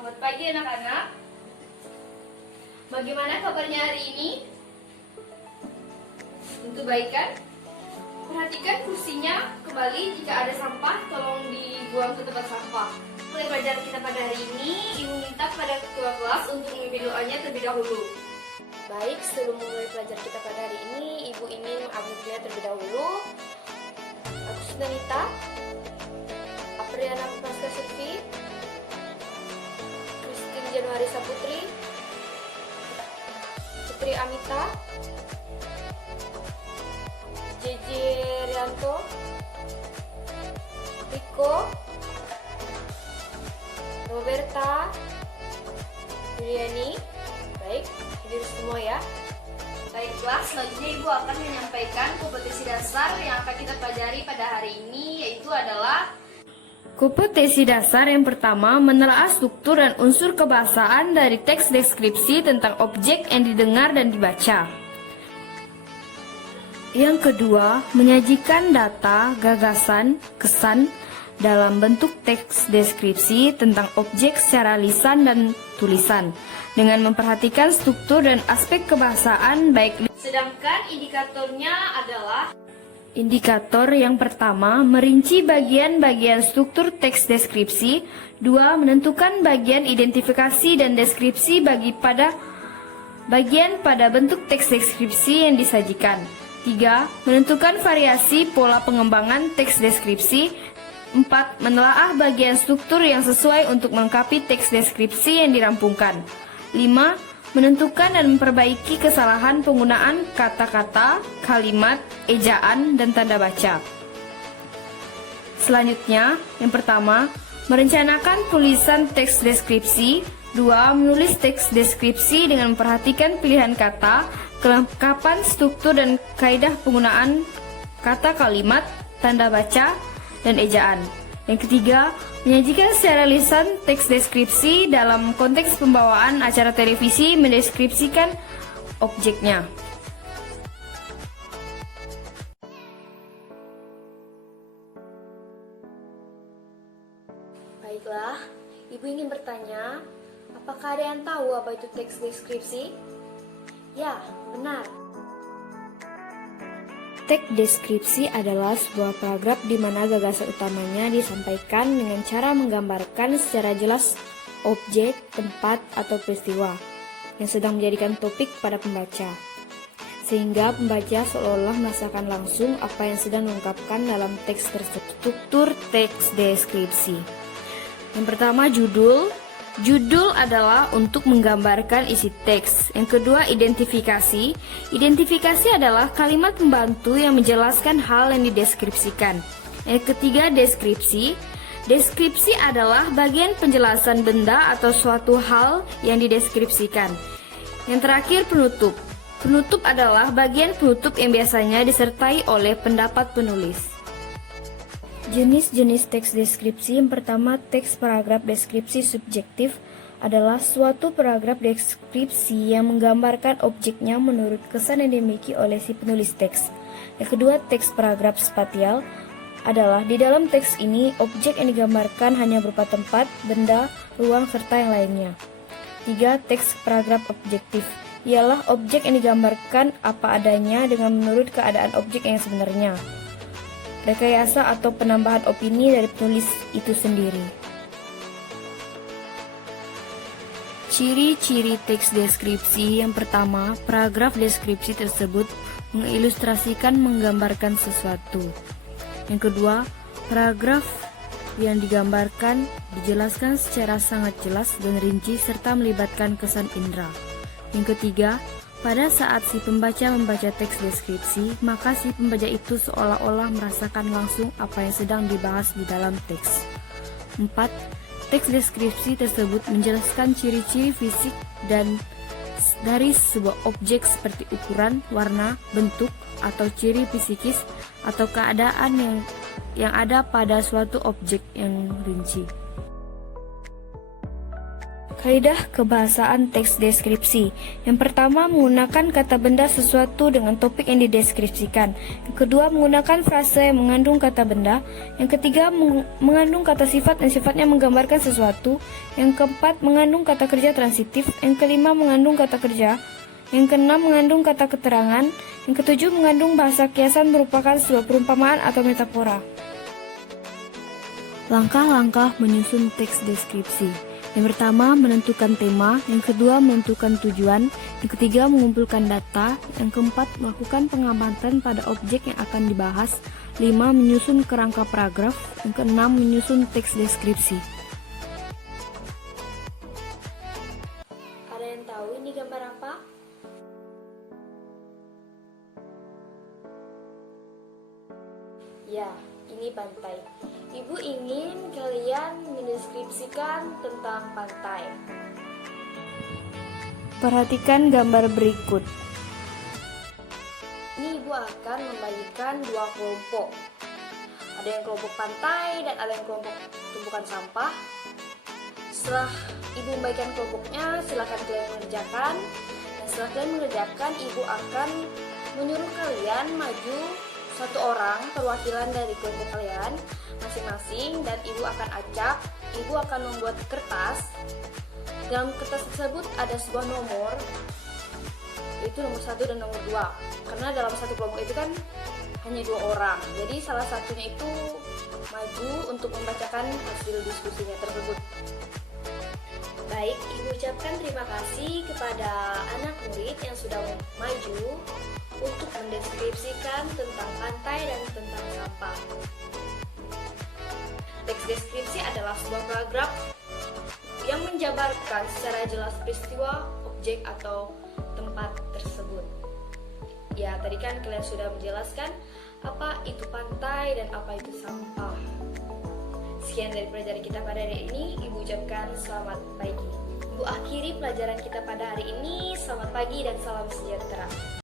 Selamat pagi anak-anak. Bagaimana kabarnya hari ini? Tentu baik kan? Perhatikan kursinya kembali, jika ada sampah tolong dibuang ke tempat sampah. Mulai pelajaran kita pada hari ini, Ibu minta pada ketua kelas untuk memimpin doanya terlebih dahulu. Baik, sebelum memulai pelajaran kita pada hari ini, Ibu ingin mengakhirinya terlebih dahulu. Aku Sundanita, Apriana Praska Surfi, Christine Januari Saputri, Putri Amita, JJ Rianto, Riko, Roberta, Juliani. Baik, hadir semua ya. Baiklah, selanjutnya Ibu akan menyampaikan kompetensi dasar yang akan kita pelajari pada hari ini, yaitu adalah kompetensi dasar yang pertama, menelaah struktur dan unsur kebahasaan dari teks deskripsi tentang objek yang didengar dan dibaca. Yang kedua, menyajikan data, gagasan, kesan dalam bentuk teks deskripsi tentang objek secara lisan dan tulisan dengan memperhatikan struktur dan aspek kebahasaan baik. Sedangkan indikatornya adalah indikator yang pertama, merinci bagian-bagian struktur teks deskripsi. Dua, menentukan bagian identifikasi dan deskripsi bagian pada bentuk teks deskripsi yang disajikan. Tiga, menentukan variasi pola pengembangan teks deskripsi. 4. Menelaah bagian struktur yang sesuai untuk melengkapi teks deskripsi yang dirampungkan. 5. Menentukan dan memperbaiki kesalahan penggunaan kata-kata, kalimat, ejaan, dan tanda baca. Selanjutnya, yang pertama, merencanakan tulisan teks deskripsi. 2. Menulis teks deskripsi dengan memperhatikan pilihan kata, kelengkapan struktur dan kaidah penggunaan kata, kalimat, tanda baca, dan ejaan. Yang ketiga, menyajikan secara lisan teks deskripsi dalam konteks pembawaan acara televisi mendeskripsikan objeknya. Baiklah, Ibu ingin bertanya, apakah ada yang tahu apa itu teks deskripsi? Ya, benar. Teks deskripsi adalah sebuah paragraf di mana gagasan utamanya disampaikan dengan cara menggambarkan secara jelas objek, tempat, atau peristiwa yang sedang menjadikan topik pada pembaca, sehingga pembaca seolah-olah merasakan langsung apa yang sedang diungkapkan dalam teks tersebut. Struktur teks deskripsi. Yang pertama, judul. Judul adalah untuk menggambarkan isi teks. Yang kedua, identifikasi. Identifikasi adalah kalimat pembantu yang menjelaskan hal yang dideskripsikan. Yang ketiga, deskripsi. Deskripsi adalah bagian penjelasan benda atau suatu hal yang dideskripsikan. Yang terakhir, penutup. Penutup adalah bagian penutup yang biasanya disertai oleh pendapat penulis. Jenis-jenis teks deskripsi. Yang pertama, teks paragraf deskripsi subjektif adalah suatu paragraf deskripsi yang menggambarkan objeknya menurut kesan yang dimiliki oleh si penulis teks. Yang kedua, teks paragraf spatial adalah di dalam teks ini objek yang digambarkan hanya berupa tempat, benda, ruang, serta yang lainnya. Tiga, teks paragraf objektif ialah objek yang digambarkan apa adanya dengan menurut keadaan objek yang sebenarnya. Rekayasa atau penambahan opini dari penulis itu sendiri. Ciri-ciri teks deskripsi. Yang pertama, paragraf deskripsi tersebut mengilustrasikan, menggambarkan sesuatu. Yang kedua, paragraf yang digambarkan dijelaskan secara sangat jelas dan rinci serta melibatkan kesan indera. Yang ketiga, pada saat si pembaca membaca teks deskripsi, maka si pembaca itu seolah-olah merasakan langsung apa yang sedang dibahas di dalam teks. 4. Teks deskripsi tersebut menjelaskan ciri-ciri fisik dan dari sebuah objek seperti ukuran, warna, bentuk, atau ciri fisikis atau keadaan yang ada pada suatu objek yang rinci. Kaidah kebahasaan teks deskripsi. Yang pertama, menggunakan kata benda sesuatu dengan topik yang dideskripsikan. Yang kedua, menggunakan frase yang mengandung kata benda. Yang ketiga, mengandung kata sifat yang sifatnya menggambarkan sesuatu. Yang keempat, mengandung kata kerja transitif. Yang kelima, mengandung kata kerja. Yang keenam, mengandung kata keterangan. Yang ketujuh, mengandung bahasa kiasan merupakan sebuah perumpamaan atau metafora. Langkah-langkah menyusun teks deskripsi. Yang pertama, menentukan tema. Yang kedua, menentukan tujuan. Yang ketiga, mengumpulkan data. Yang keempat, melakukan pengamatan pada objek yang akan dibahas. 5. Menyusun kerangka paragraf. Yang keenam, menyusun teks deskripsi. Ada yang tahu ini gambar apa? Ya, ini pantai. Ibu ingin kalian mendeskripsikan tentang pantai. Perhatikan gambar berikut. Ini ibu akan membagikan dua kelompok. Ada yang kelompok pantai dan ada yang kelompok tumpukan sampah. Setelah ibu membagikan kelompoknya, silakan kalian mengerjakan. Dan setelah kalian mengerjakan, ibu akan menyuruh kalian maju satu orang perwakilan dari kelompok kalian masing-masing, dan ibu akan acak. Ibu akan membuat kertas. Dalam kertas tersebut ada sebuah nomor, yaitu nomor 1 dan nomor 2. Karena dalam satu kelompok itu kan hanya 2 orang, jadi salah satunya itu maju untuk membacakan hasil diskusinya tersebut. Baik, ibu ucapkan terima kasih kepada anak murid yang sudah maju untuk mendeskripsikan tentang pantai dan tentang sampah. Teks deskripsi adalah sebuah paragraf yang menjabarkan secara jelas peristiwa, objek, atau tempat tersebut. Ya, tadi kan kalian sudah menjelaskan apa itu pantai dan apa itu sampah. Sekian dari pelajaran kita pada hari ini. Ibu ucapkan selamat pagi. Ibu akhiri pelajaran kita pada hari ini. Selamat pagi dan salam sejahtera.